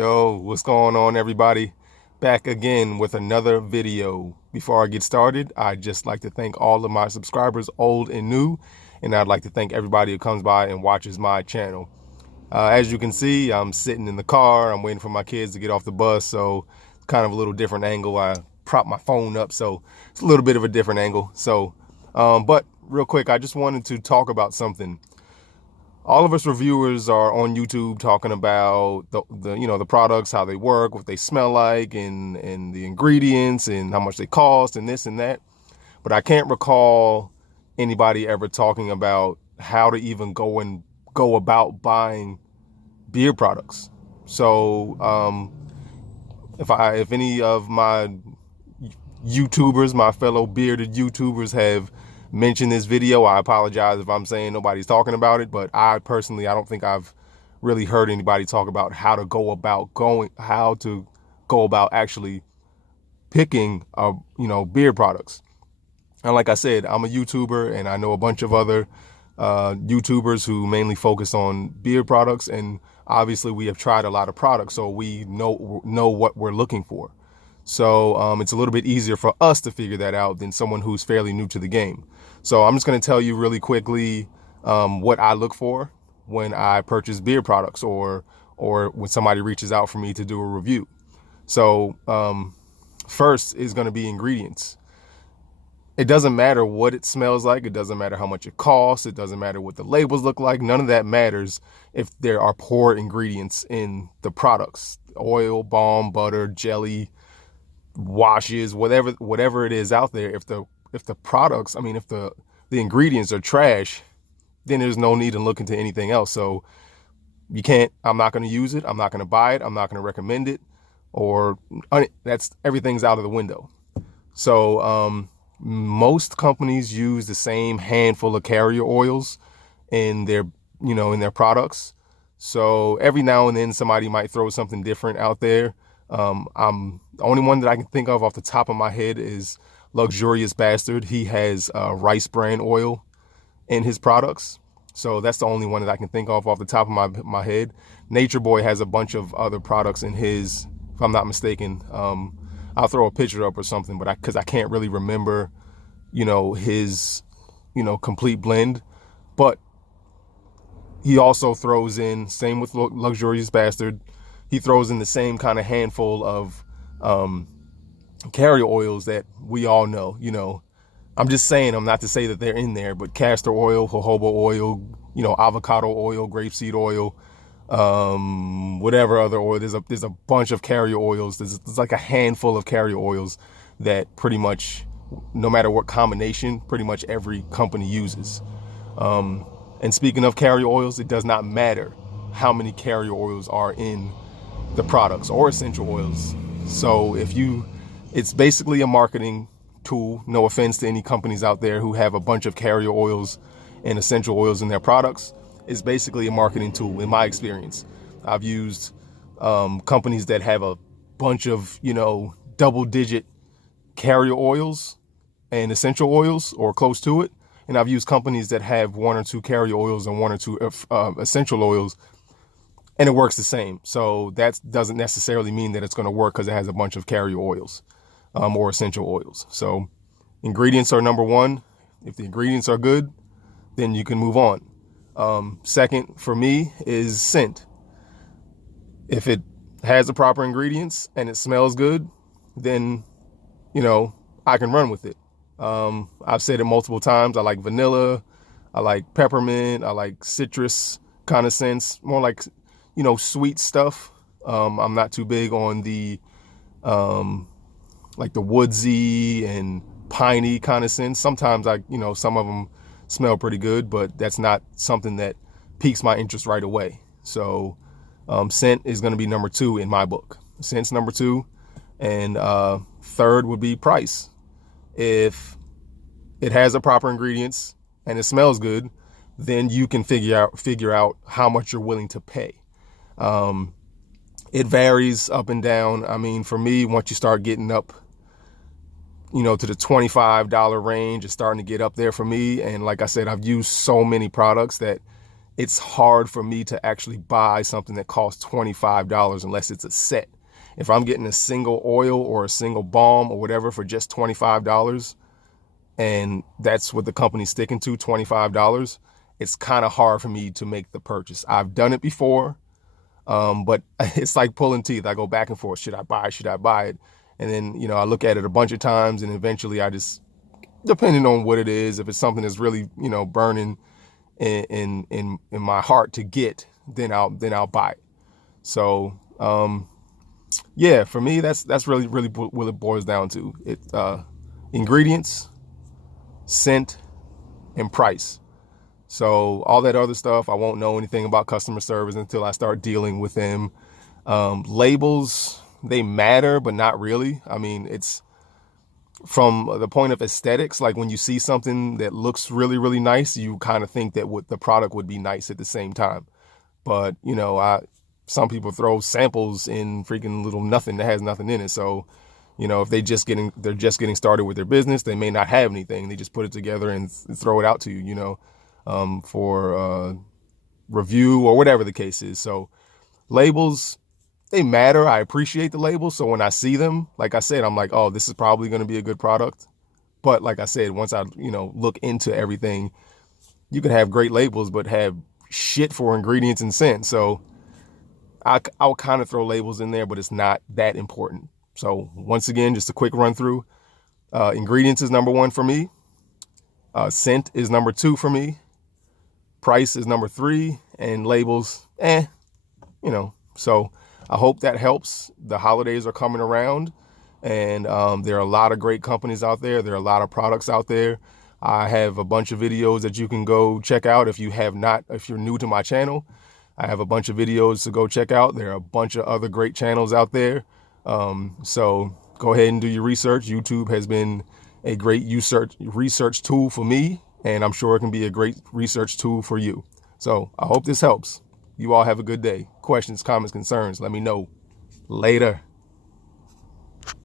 Yo, what's going on, everybody? Back again with another video. Before I get started, I'd just like to thank all of my subscribers, old and new, and I'd like to thank everybody who comes by and watches my channel. As you can see, I'm sitting in the car. I'm waiting for my kids to get off the bus, so it's kind of a little different angle. I prop my phone up, so it's a little bit of a different angle. But real quick, I just wanted to talk about something. All of us reviewers are on YouTube talking about the products, how they work, what they smell like, and the ingredients and how much they cost and this and that. But I can't recall anybody ever talking about how to even go about buying beer products. So if any of my YouTubers, my fellow bearded YouTubers, have mentioned this video, I apologize if I'm saying nobody's talking about it, but I personally, I don't think I've really heard anybody talk about how to go about actually picking beer products. And like I said, I'm a YouTuber and I know a bunch of other YouTubers who mainly focus on beer products, and obviously we have tried a lot of products, so we know what we're looking for. So it's a little bit easier for us to figure that out than someone who's fairly new to the game. So I'm just going to tell you really quickly what I look for when I purchase beer products, or when somebody reaches out for me to do a review. So first is going to be ingredients. It doesn't matter what it smells like. It doesn't matter how much it costs. It doesn't matter what the labels look like. None of that matters if there are poor ingredients in the products. Oil, balm, butter, jelly, washes, whatever it is out there. If the products, if the ingredients are trash, then there's no need to look into anything else. So I'm not going to use it. I'm not going to buy it. I'm not going to recommend it, everything's out of the window. So most companies use the same handful of carrier oils in their products. So every now and then somebody might throw something different out there. The only one that I can think of off the top of my head is Luxurious Bastard. He has rice bran oil in his products. So that's the only one that I can think of off the top of my head. Nature Boy has a bunch of other products in his, if I'm not mistaken. I'll throw a picture up or something, but because I can't really remember, his, complete blend. But he also throws in, same with Luxurious Bastard, he throws in the same kind of handful of carrier oils that we all know. I'm just saying them not to say that they're in there, but castor oil, jojoba oil, avocado oil, grapeseed oil, whatever other oil. There's a bunch of carrier oils. There's like a handful of carrier oils that pretty much, no matter what combination, pretty much every company uses. And speaking of carrier oils, it does not matter how many carrier oils are in the products or essential oils. So it's basically a marketing tool. No offense to any companies out there who have a bunch of carrier oils and essential oils in their products. It's basically a marketing tool in my experience. I've used companies that have a bunch of, double-digit carrier oils and essential oils or close to it. And I've used companies that have one or two carrier oils and one or two essential oils, and it works the same. So that doesn't necessarily mean that it's going to work because it has a bunch of carrier oils or essential oils. So ingredients are number one. If the ingredients are good, then you can move on. Second for me is scent. If it has the proper ingredients and it smells good, then, I can run with it. I've said it multiple times. I like vanilla. I like peppermint. I like citrus kind of scents, more like, sweet stuff. I'm not too big on the, like the woodsy and piney kind of scents. Sometimes some of them smell pretty good, but that's not something that piques my interest right away. So scent is going to be number two in my book. Scent's number two. And third would be price. If it has the proper ingredients and it smells good, then you can figure out how much you're willing to pay. It varies up and down. For me, once you start getting up, to the $25 range, it's starting to get up there for me. And like I said, I've used so many products that it's hard for me to actually buy something that costs $25 unless it's a set. If I'm getting a single oil or a single balm or whatever for just $25, and that's what the company's sticking to, $25, it's kind of hard for me to make the purchase. I've done it before, but it's like pulling teeth. I go back and forth. Should I buy it? Should I buy it? And then, you know, I look at it a bunch of times, and eventually I just, depending on what it is, if it's something that's really, you know, burning in my heart to get, then I'll buy it. So, yeah, for me, that's really what it boils down to. Ingredients, scent, and price. So all that other stuff, I won't know anything about customer service until I start dealing with them. Labels, they matter, but not really. I mean, it's from the point of aesthetics. Like when you see something that looks really, really nice, you kind of think that the product would be nice at the same time. But, you know, some people throw samples in freaking little nothing that has nothing in it. So, you know, if they're just getting started with their business, they may not have anything. They just put it together and throw it out to you, you know, for review or whatever the case is. So labels, they matter. I appreciate the labels. So when I see them, like I said, I'm like, oh, this is probably going to be a good product. But like I said, once I, you know, look into everything, you can have great labels, but have shit for ingredients and scent. So I'll kind of throw labels in there, but it's not that important. So once again, just a quick run through. Ingredients is number 1 for me. Scent is number 2 for me. Price is number 3, and labels, you know. So I hope that helps. The holidays are coming around, and there are a lot of great companies out there. There are a lot of products out there. I have a bunch of videos that you can go check out if you're new to my channel. I have a bunch of videos to go check out. There are a bunch of other great channels out there. So go ahead and do your research. YouTube has been a great research tool for me, and I'm sure it can be a great research tool for you. So I hope this helps. You all have a good day. Questions, comments, concerns, let me know. Later.